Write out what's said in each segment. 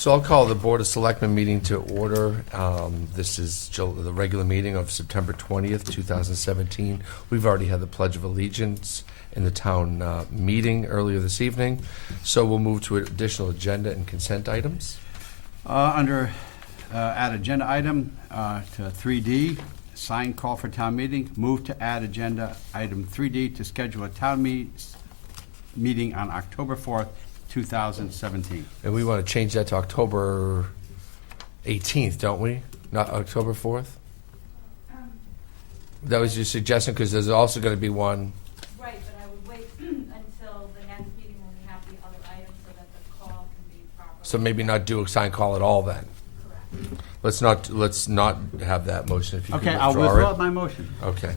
So I'll call the Board of Selectmen meeting to order. This is the regular meeting of September 20th, 2017. We've already had the Pledge of Allegiance in the town meeting earlier this evening. So we'll move to additional agenda and consent items. Under add agenda item to 3D, sign call for town meeting. Move to add agenda item 3D to schedule a town meeting on October 4th, 2017. And we want to change that to October 18th, don't we? Not October 4th? That was your suggestion, because there's also going to be one. Right, but I would wait until the next meeting when we have the other items so that the call can be proper. So maybe not do a sign call at all then. Correct. Let's not have that motion if you Okay, can I'll withdraw withdraw it. my motion. Okay.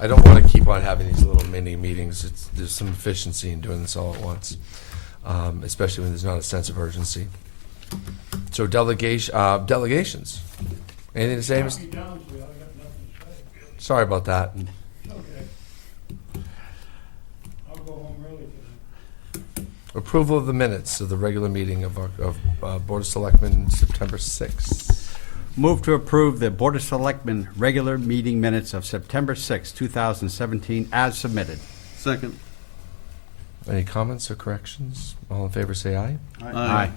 I don't want to keep on having these little mini meetings. There's some efficiency in doing this all at once, especially when there's not a sense of urgency. So delegations. Anything to say? Sorry about that. Okay. I'll go home early today. Approval of the minutes of the regular meeting of Board of Selectmen, September 6th. Move to approve the Board of Selectmen regular meeting minutes of September 6, 2017, as submitted. Second. Any comments or corrections? All in favor, say aye. Aye.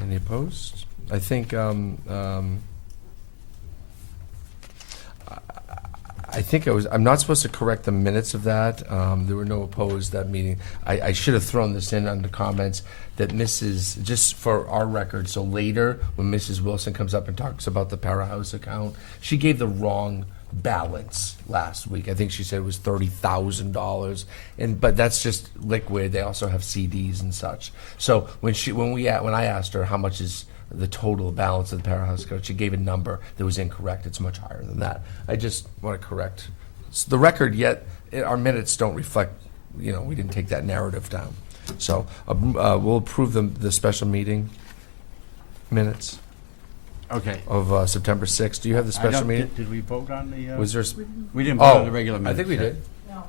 Any opposed? I think I'm not supposed to correct the minutes of that. There were no opposed that meeting. I should have thrown this in under comments that Mrs., just for our record, so later when Mrs. Wilson comes up and talks about the Powerhouse account, she gave the wrong balance last week. I think she said it was $30,000, but that's just liquid. They also have CDs and such. So when I asked her how much is the total balance of the Powerhouse account, she gave a number that was incorrect. It's much higher than that. I just want to correct the record. Yet our minutes don't reflect. We didn't take that narrative down. So we'll approve the special meeting minutes. Okay. Of September 6th. Do you have the special meeting? Did we vote on the? Was there? We didn't vote on the regular I minutes. think we did.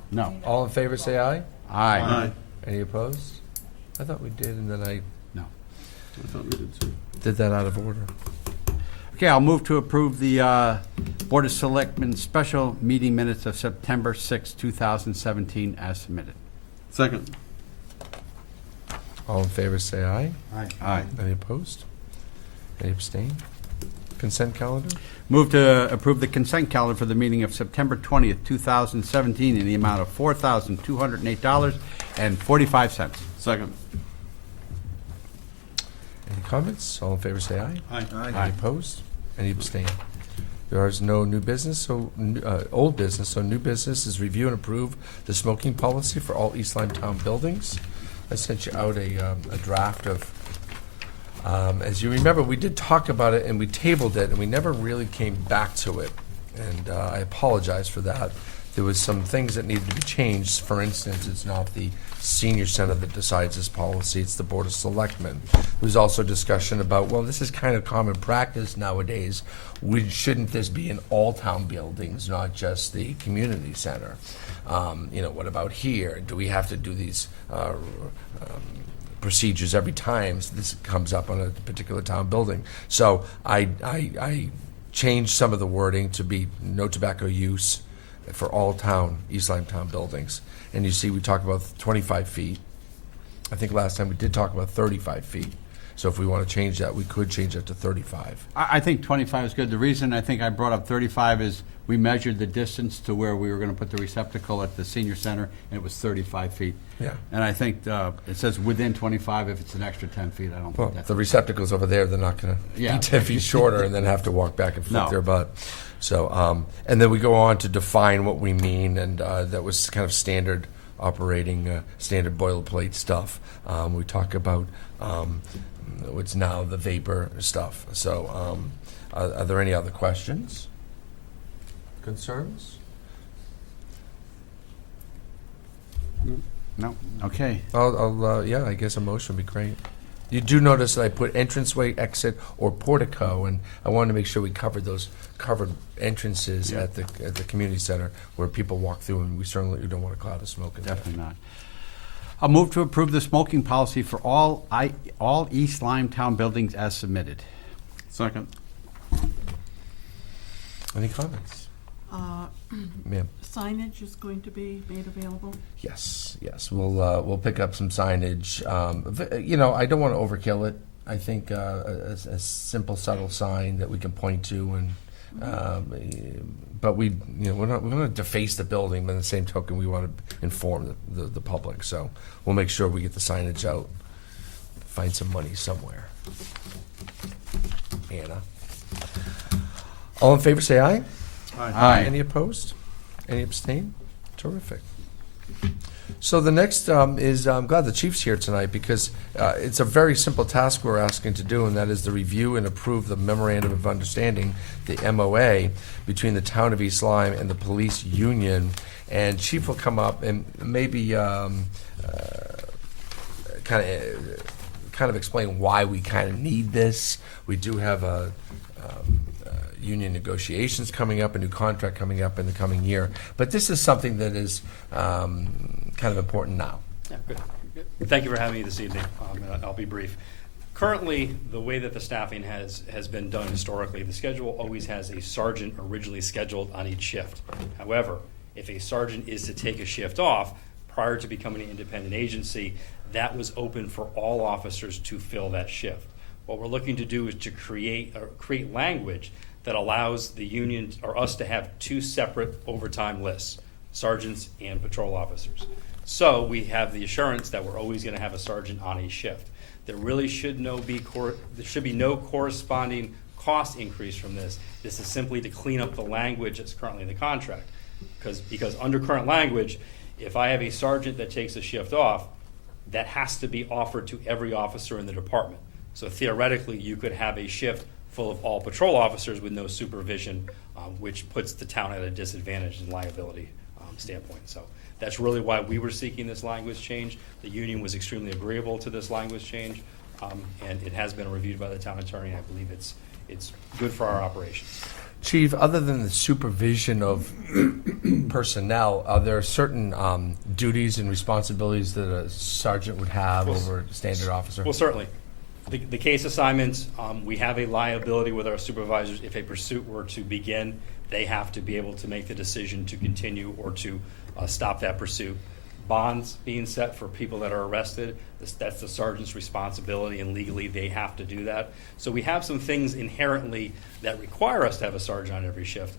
No. All in favor, say aye. Aye. Any opposed? I thought we did, and then I No. I thought we did too. did that out of order. Okay, I'll move to approve the Board of Selectmen special meeting minutes of September 6, 2017, as submitted. Second. All in favor, say aye. Aye. Any opposed? Any abstain? Consent calendar? Move to approve the consent calendar for the meeting of September 20th, 2017, in the amount of $4,208.45. Second. Any comments? All in favor, say aye. Aye. Any opposed? Any abstain? There is no new business, so old business. So new business is review and approve the smoking policy for all East Lyme Town buildings. I sent you out a draft of. As you remember, we did talk about it and we tabled it, and we never really came back to it. And I apologize for that. There was some things that needed to be changed. For instance, it's not the senior center that decides this policy, it's the Board of Selectmen. There was also discussion about, well, this is kind of common practice nowadays. Shouldn't this be in all town buildings, not just the community center? What about here? Do we have to do these procedures every time this comes up on a particular town building? So I changed some of the wording to be no tobacco use for all East Lyme Town buildings. And you see, we talked about 25 feet. I think last time we did talk about 35 feet. So if we want to change that, we could change that to 35. I think 25 is good. The reason I think I brought up 35 is we measured the distance to where we were going to put the receptacle at the senior center, and it was 35 feet. Yeah. And I think it says within 25. If it's an extra 10 feet, I don't Well, think that's... the receptacle's over there. They're not going to Yeah. be 10 feet shorter and then have to walk back and flip No. their butt. So, and then we go on to define what we mean, and that was kind of standard operating, standard boilerplate stuff. We talk about what's now the vapor stuff. So, are there any other questions? Concerns? No. Okay. I guess a motion would be great. You do notice that I put entranceway, exit, or portico, and I wanted to make sure we covered those covered entrances at the community center where people walk through, and we certainly don't want a cloud of smoke in there. Definitely not. I'll move to approve the smoking policy for all East Lyme Town buildings as submitted. Second. Any comments? Ma'am? Signage is going to be made available? Yes, we'll pick up some signage. You know, I don't want to overkill it. I think a simple, subtle sign that we can point to, and but we're not going to deface the building. But in the same token, we want to inform the public. So we'll make sure we get the signage out. Find some money somewhere. Anna, all in favor, say aye. Aye. Any opposed? Any abstain? Terrific. So the next is, I'm glad the chief's here tonight because it's a very simple task we're asking to do, and that is to review and approve the memorandum of understanding, the MOA, between the town of East Lyme and the police union. And Chief will come up and maybe kind of explain why we kind of need this. We do have a union negotiations coming up, a new contract coming up in the coming year. But this is something that is kind of important now. Yeah, good. Thank you for having me this evening. I'll be brief. Currently, the way that the staffing has been done historically, the schedule always has a sergeant originally scheduled on each shift. However, if a sergeant is to take a shift off prior to becoming an independent agency, that was open for all officers to fill that shift. What we're looking to do is to create language that allows the union or us to have two separate overtime lists, sergeants and patrol officers. So we have the assurance that we're always going to have a sergeant on a shift. There really should be no corresponding cost increase from this. This is simply to clean up the language that's currently in the contract. Because under current language, if I have a sergeant that takes a shift off, that has to be offered to every officer in the department. So theoretically, you could have a shift full of all patrol officers with no supervision, which puts the town at a disadvantage in liability standpoint. So that's really why we were seeking this language change. The union was extremely agreeable to this language change, and it has been reviewed by the town attorney, and I believe it's good for our operations. Chief, other than the supervision of personnel, are there certain duties and responsibilities that a sergeant would have over a standard officer? Well, certainly. The case assignments, we have a liability with our supervisors. If a pursuit were to begin, they have to be able to make the decision to continue or to stop that pursuit. Bonds being set for people that are arrested, that's the sergeant's responsibility, and legally they have to do that. So we have some things inherently that require us to have a sergeant on every shift.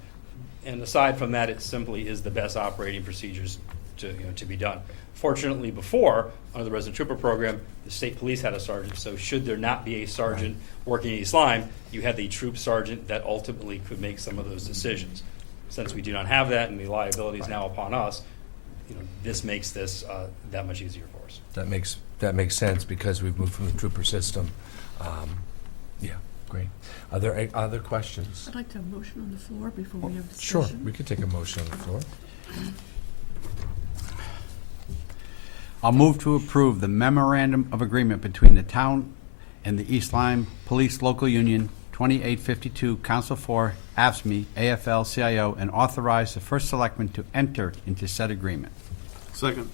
And aside from that, it simply is the best operating procedures to be done. Fortunately, before, under the resident trooper program, the state police had a sergeant, so should there not be a sergeant working in East Lyme, you had the troop sergeant that ultimately could make some of those decisions. Since we do not have that and the liability is now upon us, this makes this that much easier for us. That makes sense because we've moved from the trooper system. Yeah, great. Are there other questions? I'd like to have a motion on the floor before we have discussion. Sure, we could take a motion on the floor. I'll move to approve the memorandum of agreement between the town and the East Lyme Police Local Union 2852, Council for AFSCME, AFL-CIO, and authorize the first selectman to enter into said agreement. Second.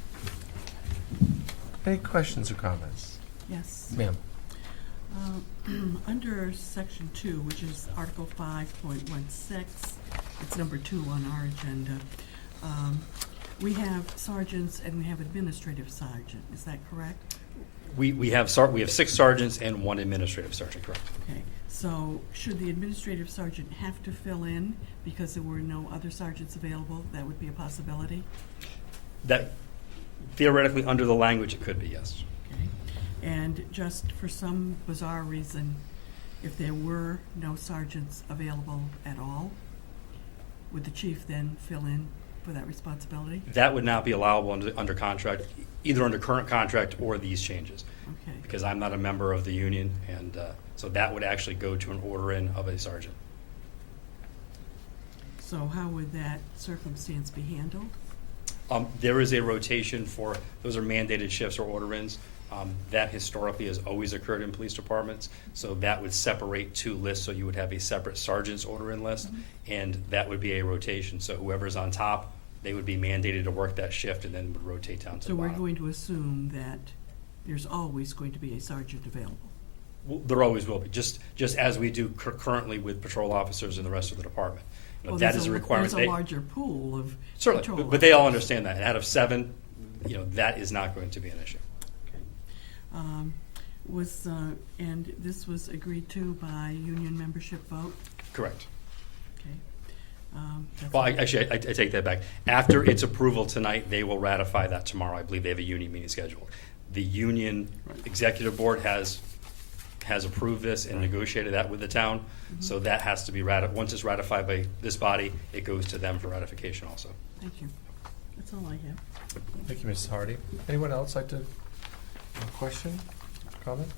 Any questions or comments? Yes. Ma'am? Under section 2, which is Article 5.16, it's number 2 on our agenda. We have sergeants and we have administrative sergeant. Is that correct? We have 6 sergeants and 1 administrative sergeant, correct? Okay. So should the administrative sergeant have to fill in because there were no other sergeants available? That would be a possibility? That theoretically, under the language, it could be, yes. Okay. And just for some bizarre reason, if there were no sergeants available at all, would the chief then fill in for that responsibility? That would not be allowable under contract, either under current contract or these changes. Okay. Because I'm not a member of the union, and so that would actually go to an order in of a sergeant. So how would that circumstance be handled? There is a rotation for, those are mandated shifts or order-ins. That historically has always occurred in police departments. So that would separate 2 lists. So you would have a separate sergeant's order-in list, and that would be a rotation. So whoever's on top they would be mandated to work that shift and then would rotate down to So the we're bottom. going to assume that there's always going to be a sergeant available. Well, there always will be, just as we do currently with patrol officers and the rest of the department. You know, Well, that there's is a requirement. There's a They- larger pool of Certainly, patrol but they all officers. understand that. And out of 7, you know, that is not going to be an issue. And this was agreed to by union membership vote? Correct. Okay. That's Well, fine. I take that back. After its approval tonight, they will ratify that tomorrow. I believe they have a union meeting scheduled. The union executive board has approved this and negotiated that with the town. So that has to be once it's ratified by this body, it goes to them for ratification also. Thank you. That's all I have. Thank you, Mrs. Hardy. Anyone else like to, question, comment?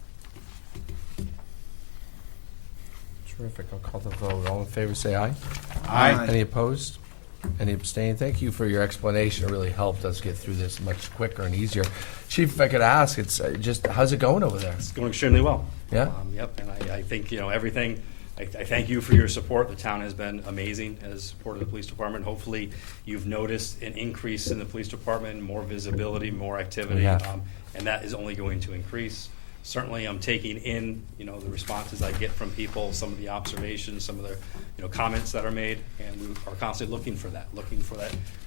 Terrific, I'll call the vote. All in favor, say aye. Aye. Any opposed? Any abstain? Thank you for your explanation. It really helped us get through this much quicker and easier. Chief, if I could ask, it's just, how's it going over there? It's going extremely well. Yeah? Yep, and I think, you know, everything, I thank you for your support. The town has been amazing as support of the police department. Hopefully, you've noticed an increase in the police department, more visibility, more activity. Yeah. And that is only going to increase. Certainly, I'm taking in, you know, the responses I get from people, some of the observations, some of the, you know, comments that are made, and we are constantly looking for that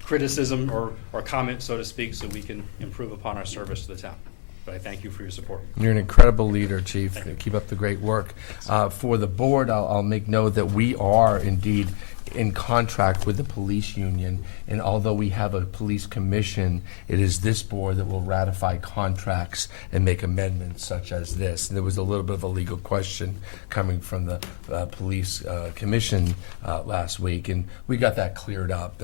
criticism or comment, so to speak, so we can improve upon our service to the town. But I thank you for your support. You're an incredible leader, Chief. Thank you. Keep up the great work. For the board, I'll make note that we are indeed in contract with the police union, and although we have a police commission, it is this board that will ratify contracts and make amendments such as this. And there was a little bit of a legal question coming from the police commission last week, and we got that cleared up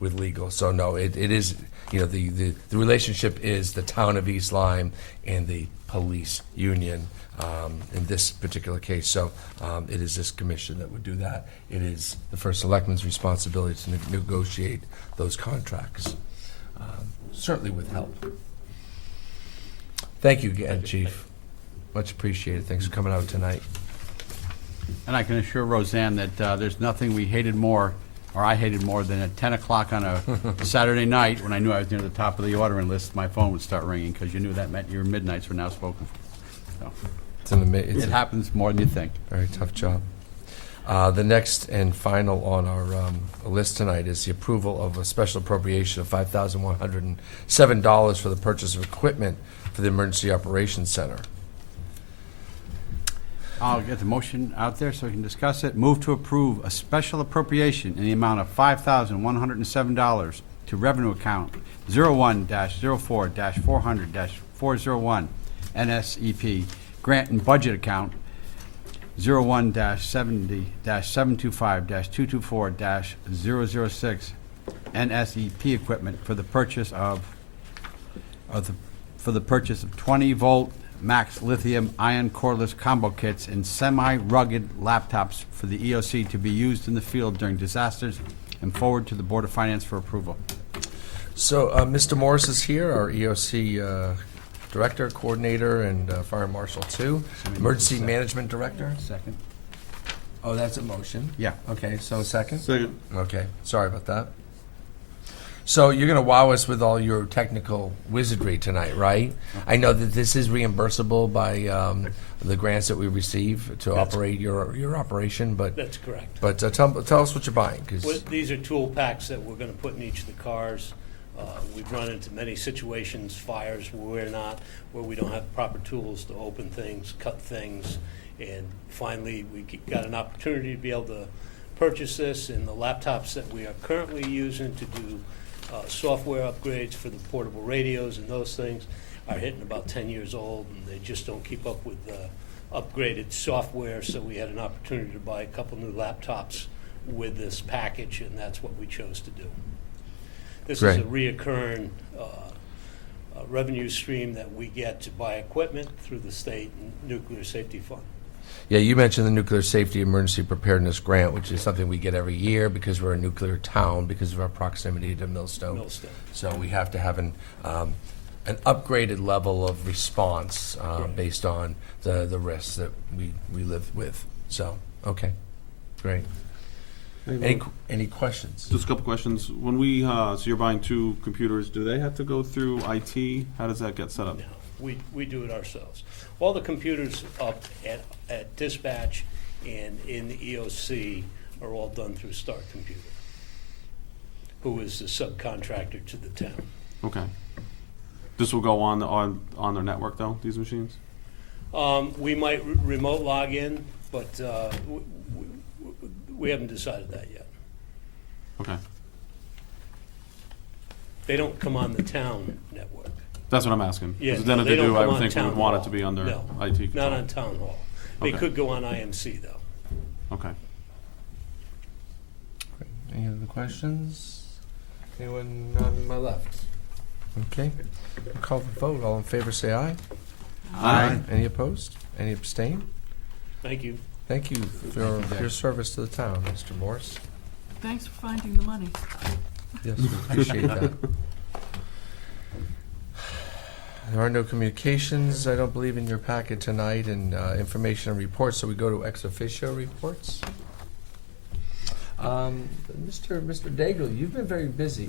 with legal. So no, it is, you know, the relationship is the town of East Lyme and the police union in this particular case. So it is this commission that would do that. It is the first selectman's responsibility to negotiate those contracts, certainly with help. Thank you again, Chief. Much appreciated. Thanks for coming out tonight. And I can assure Roseanne that there's nothing we hated more, or I hated more, than at 10 o'clock on a Saturday night, when I knew I was near the top of the ordering list, my phone would start ringing, because you knew that meant your midnights were now spoken for. So, It's it happens more than you think. a very tough job. The next and final on our list tonight is the approval of a special appropriation of $5,107 for the purchase of equipment for the Emergency Operations Center. I'll get the motion out there so we can discuss it. Move to approve a special appropriation in the amount of $5,107 to revenue account 01-04-400-401 NSEP grant and budget account 01-70-725-224-006 NSEP equipment for the purchase of 20-volt max lithium ion cordless combo kits and semi-rugged laptops for the EOC to be used in the field during disasters, and forward to the Board of Finance for approval. So Mr. Morris is here, our EOC Director, Coordinator, and Fire Marshal too. Emergency Management Director. Second. Oh, that's a motion? Yeah. Okay, so second? Second. Okay, sorry about that. So you're going to wow us with all your technical wizardry tonight, right? I know that this is reimbursable by the grants that we receive to operate your operation, but That's correct. tell us what you're buying, Well, because these are tool packs that we're going to put in each of the cars. We've run into many situations, fires where we don't have proper tools to open things, cut things, and finally we got an opportunity to be able to purchase this, and the laptops that we are currently using to do software upgrades for the portable radios and those things are hitting about 10 years old, and they just don't keep up with the upgraded software, so we had an opportunity to buy a couple new laptops with this package, and that's what we chose to do. This is a reoccurring revenue stream that we get to buy equipment through the state nuclear safety fund. yeah, you mentioned the Nuclear Safety Emergency Preparedness Grant, which is something we get every year because we're a nuclear town, because of our proximity to Millstone. Millstone. So we have to have an upgraded level of response based on the risks that we live with. So, okay, great. Any questions? Just a couple questions. When we, so you're buying 2 computers, do they have to go through IT? How does that get set up? No, we do it ourselves. All the computers up at dispatch and in the EOC are all done through Star Computer, who is the subcontractor to the town. Okay. This will go on their network though, these machines? We might remote log in, but we haven't decided that yet. Okay. They don't come on the town network. That's what I'm asking. Yeah, 'Cause then no, if they they don't do, I come would on think we would town want it hall. to be under No, IT control. Not on town hall. They Okay. could go on IMC though. Okay. Any other questions? Anyone on my left? Okay. We'll call the vote. All in favor, say aye. Aye. Any opposed? Any abstain? Thank you. Thank you for your service to the town, Mr. Morse. Thanks for finding the money. Yes, we appreciate that. There are no communications, I don't believe, in your packet tonight, and information and reports, so we go to ex officio reports. Mr. Daigle, you've been very busy.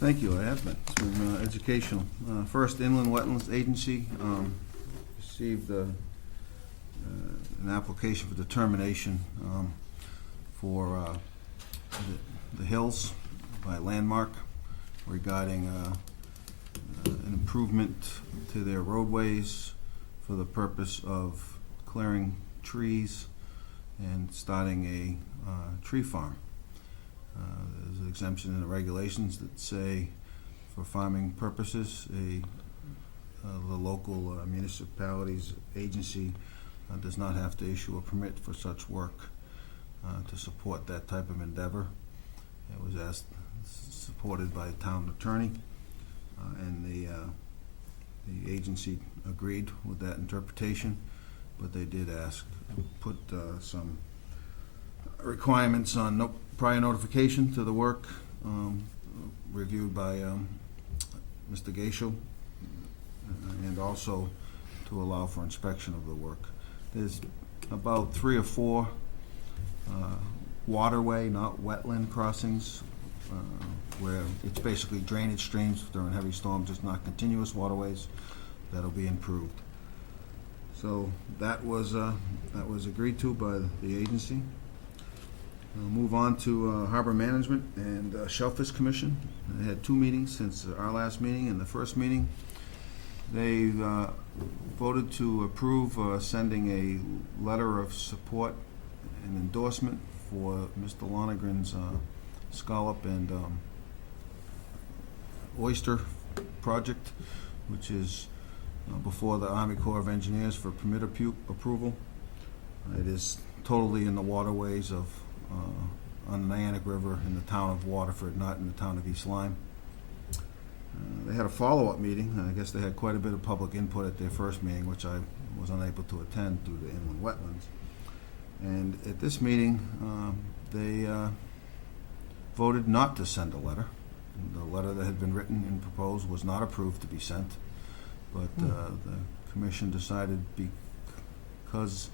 Thank you, I have been. It's been educational. First, Inland Wetlands Agency received an application for determination for the hills by Landmark regarding an improvement to their roadways for the purpose of clearing trees and starting a tree farm. There's an exemption in the regulations that say for farming purposes, the local municipalities agency does not have to issue a permit for such work to support that type of endeavor. It was supported by the town attorney, and the agency agreed with that interpretation, but they did put some requirements on no prior notification to the work, reviewed by Mr. Gaishel, and also to allow for inspection of the work. There's about 3 or 4 waterway, not wetland crossings, where it's basically drainage streams during heavy storms, it's not continuous waterways, that'll be improved. So that was agreed to by the agency. We'll move on to Harbor Management and Shellfish Commission. They had 2 meetings since our last meeting, and the first meeting, they voted to approve sending a letter of support and endorsement for Mr. Lonegren's scallop and oyster project, which is before the Army Corps of Engineers for permit approval. It is totally in the waterways of on the Niantic River in the town of Waterford, not in the town of East Lyme. They had a follow-up meeting. I guess they had quite a bit of public input at their first meeting, which I was unable to attend due to inland wetlands. And at this meeting, they voted not to send a letter. The letter that had been written and proposed was not approved to be sent, but the commission decided because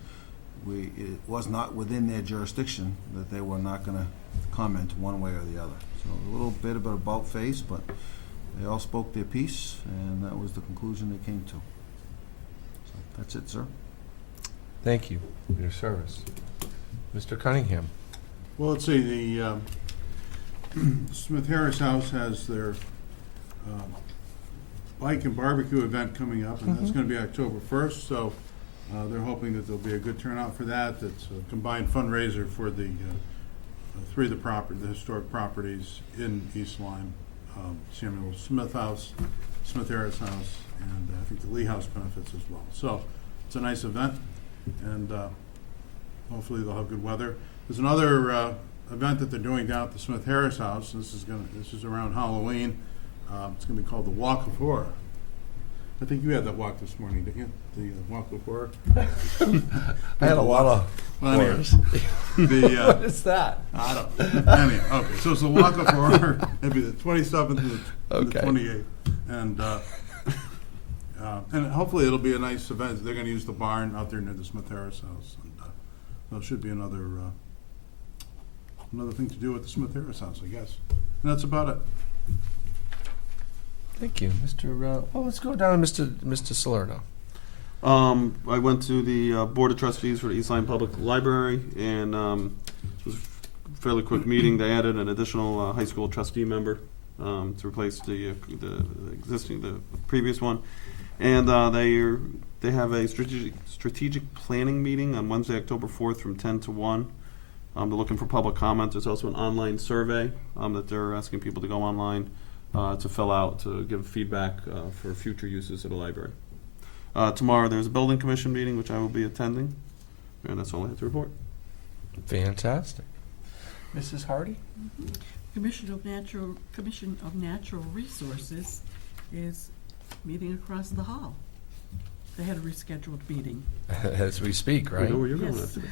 it was not within their jurisdiction that they were not going to comment one way or the other. So a little bit of an about face, but they all spoke their piece, and that was the conclusion they came to. So that's it, sir. Thank you for your service. Mr. Cunningham. Well, let's see, the Smith Harris House has their bike and barbecue event coming up, and that's going to be October 1st, so they're hoping that there'll be a good turnout for that. It's a combined fundraiser for the 3 of the historic properties in East Lyme, Samuel Smith House, Smith Harris House, and I think the Lee House benefits as well. So it's a nice event, and hopefully they'll have good weather. There's another event that they're doing down at the Smith Harris House. This is around Halloween. It's going to be called the Walk of Horror. I think you had that walk this morning, didn't you? The Walk of Horror. I had a lot of Well, anyway, horrors. what is that? I don't know. Anyway, okay, so it's the Walk of Horror. It'll be the 27th and Okay. the 28th. And hopefully it'll be a nice event. They're going to use the barn out there near the Smith Harris House. And there should be another another thing to do at the Smith Harris House, I guess. And that's about it. Thank you, Mr. Well, let's go down to Mr. Salerno. I went to the Board of Trustees for the East Lyme Public Library, and it was a fairly quick meeting. They added an additional high school trustee member to replace the previous one, and they have a strategic planning meeting on Wednesday, October 4th, from 10 to 1. They're looking for public comment. There's also an online survey that they're asking people to go online to fill out to give feedback for future uses of the library. Tomorrow there's a building commission meeting, which I will be attending, and that's all I have to report. Fantastic. Mrs. Hardy? Commission of Natural Resources is meeting across the hall. They had a rescheduled meeting. As we speak, I right? know where you're going Yes. after this.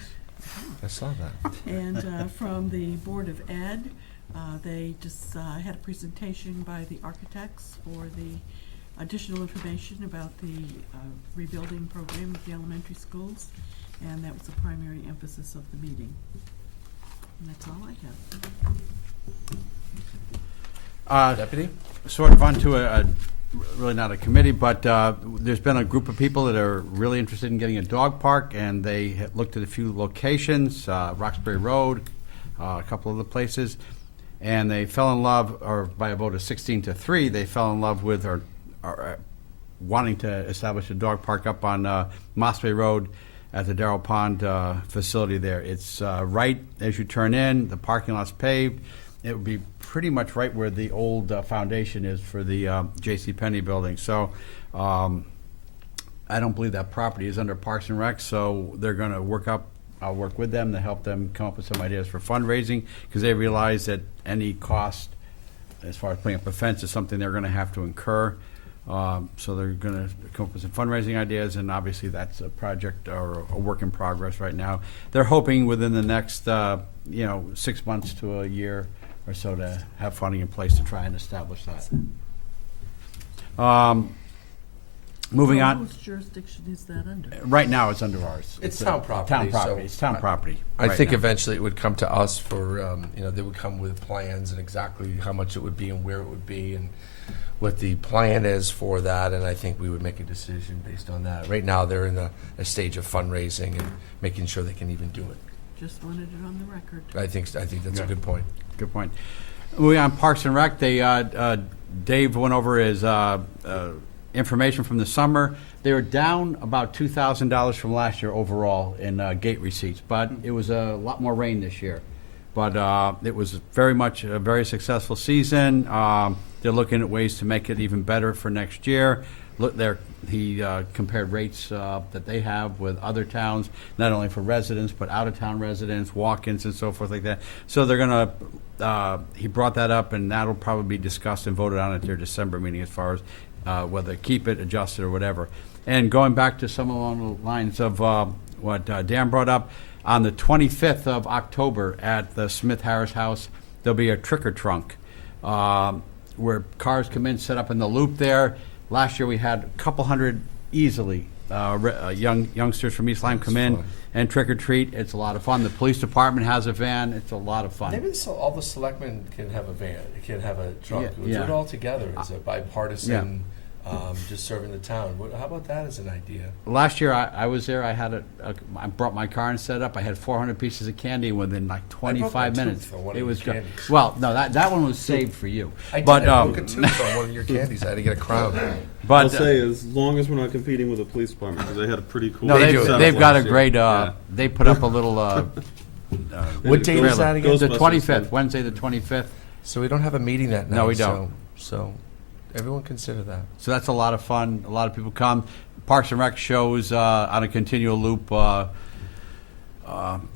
I saw that. And from the Board of Ed, they just had a presentation by the architects for the additional information about the rebuilding program of the elementary schools, and that was the primary emphasis of the meeting. And that's all I have. Deputy? Sort of onto really not a committee, but there's been a group of people that are really interested in getting a dog park, and they had looked at a few locations, Roxbury Road, a couple other places, and they fell in love, or by a vote of 16-3, they fell in love with or wanting to establish a dog park up on Mossbury Road at the Darrell Pond facility there. It's right as you turn in, the parking lot's paved. It would be pretty much right where the old foundation is for the J.C. Penney building. So I don't believe that property is under Parks and Rec, so they're going to I'll work with them to help them come up with some ideas for fundraising, because they realize that any cost as far as putting up a fence is something they're going to have to incur. So they're going to come up with some fundraising ideas, and obviously that's a project or a work in progress right now. They're hoping within the next 6 months to a year or so to have funding in place to try and establish that. Moving So on. whose jurisdiction is that under? Right now, it's under ours. It's town property, Town property. so It's town property. I right think now. eventually it would come to us for, they would come with plans and exactly how much it would be and where it would be and what the plan is for that, and I think we would make a decision based on that. Right now, they're in a stage of fundraising and making sure they can even do it. Just wanted it on the record. I think that's a Yeah. good point. Good point. Moving on, Parks and Rec, Dave went over his information from the summer. They were down about $2,000 from last year overall in gate receipts, but it was a lot more rain this year. But it was very much a very successful season. They're looking at ways to make it even better for next year. He compared rates that they have with other towns, not only for residents, but out-of-town residents, walk-ins and so forth like that. So they're going to, he brought that up, and that'll probably be discussed and voted on at their December meeting as far as whether keep it, adjust it, or whatever. And going back to some along the lines of what Dan brought up, on the 25th of October at the Smith Harris House, there'll be a trick-or-trunk where cars come in, set up in the loop there. Last year we had a couple hundred easily youngsters from East Lyme come in fun. and trick-or-treat. It's a lot of fun. The police department has a van. It's a lot of fun. Maybe all the selectmen can have a van, can have a trunk. Yeah, We'll do yeah. it all together as a bipartisan, just serving the town. How about that as an idea? Last year I was there. I had I brought my car and set it up. I had 400 pieces of candy within like 25 my minutes. tooth on one It of was your good. candies. Well, no, that one was saved for you. I But did. I broke a tooth on one of your candies. I had to get a crown. but I'll say, as long as we're not competing with the police department, because they had a pretty cool. no, They they've, do. they've got a last year. great. Yeah. They put up a little. What date is that again? The Ghostbusters 25th, Wednesday the 25th. So we don't have a meeting that night. No, we don't. So everyone consider that. So that's a lot of fun. A lot of people come. Parks and Rec shows on a continual loop. The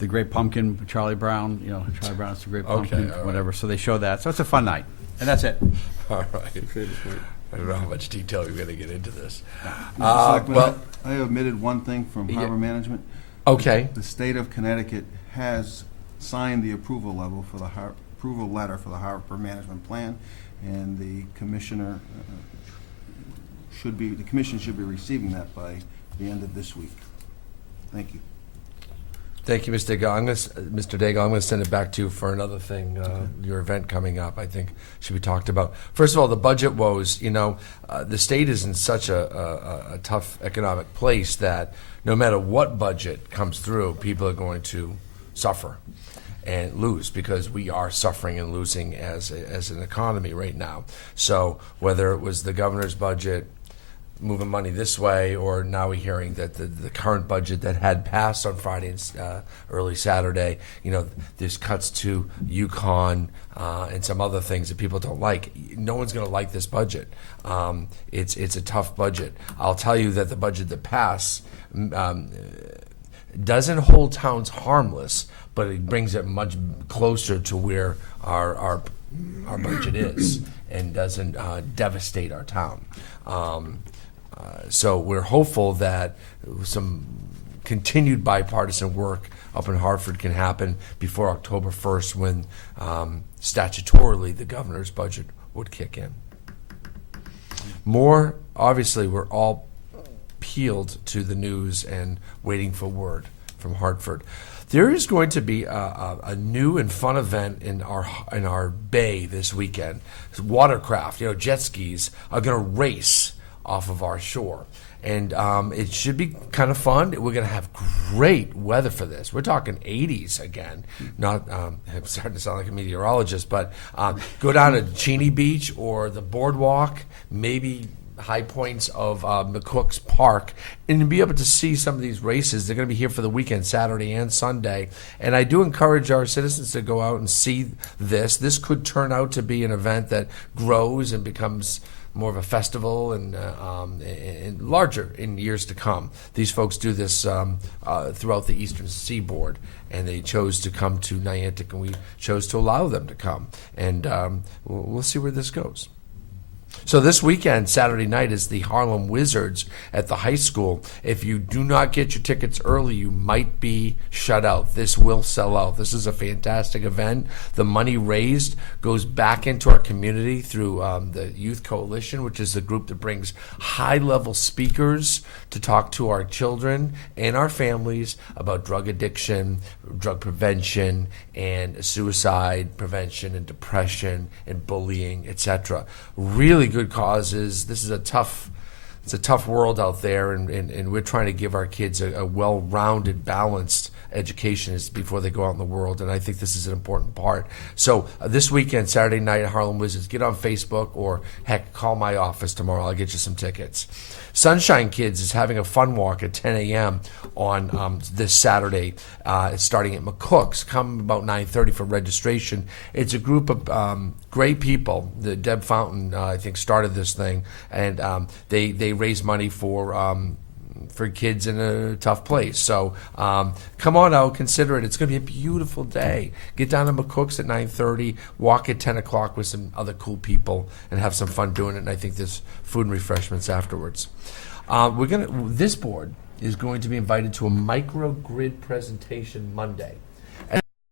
Great Pumpkin, Charlie Brown. Charlie Brown's the Great Okay, Pumpkin, all right. whatever. So they show that. So it's a fun night, and that's it. All right. Trade the point. I don't know how much detail we're going to get into this. Mr. Selectman, well, I omitted one thing from Yeah. harbor management. okay. The state of Connecticut has signed the approval level for the approval letter for the harbor management plan, and the commissioner the commission should be receiving that by the end of this week. Thank you. Thank you, Mr. Daigle. Mr. Daigle, I'm going to send it back to you for another thing. Your event coming up, I think, should be talked about. First of all, the budget woes. The state is in such a tough economic place that no matter what budget comes through, people are going to suffer and lose, because we are suffering and losing as an economy right now. So whether it was the governor's budget, moving money this way, or now we're hearing that the current budget that had passed on Friday and early Saturday, there's cuts to UConn and some other things that people don't like. No one's going to like this budget. It's a tough budget. I'll tell you that the budget that passed doesn't hold towns harmless, but it brings it much closer to where our budget is, and doesn't devastate our town. So we're hopeful that some continued bipartisan work up in Hartford can happen before October 1st, when statutorily the governor's budget would kick in. More, obviously, we're all peeled to the news and waiting for word from Hartford. There is going to be a new and fun event in our bay this weekend. Watercraft, jet skis are going to race off of our shore. And it should be kind of fun. We're going to have great weather for this. We're talking 80s again. Not, I'm starting to sound like a meteorologist, but go down to Cheney Beach or the boardwalk, maybe high points of McCook's Park, and be able to see some of these races. They're going to be here for the weekend, Saturday and Sunday. And I do encourage our citizens to go out and see this. This could turn out to be an event that grows and becomes more of a festival and larger in years to come. These folks do this throughout the eastern seaboard, and they chose to come to Niantic, and we chose to allow them to come. And we'll see where this goes. So this weekend, Saturday night, is the Harlem Wizards at the high school. If you do not get your tickets early, you might be shut out. This will sell out. This is a fantastic event. The money raised goes back into our community through the Youth Coalition, which is the group that brings high-level speakers to talk to our children and our families about drug addiction, drug prevention, and suicide prevention, and depression, and bullying, etc. Really good causes. This is a tough world out there, and we're trying to give our kids a well-rounded, balanced education before they go out in the world, and I think this is an important part. So this weekend, Saturday night at Harlem Wizards, get on Facebook, or heck, call my office tomorrow. I'll get you some tickets. Sunshine Kids is having a fun walk at 10 a.m. on this Saturday. It's starting at McCook's. Come about 9:30 for registration. It's a group of great people. The Deb Fountain, I think, started this thing, and they raise money for kids in a tough place. So come on out, consider it. It's going to be a beautiful day. Get down to McCook's at 9:30, walk at 10 o'clock with some other cool people, and have some fun doing it. And I think there's food and refreshments afterwards. This board is going to be invited to a microgrid presentation Monday.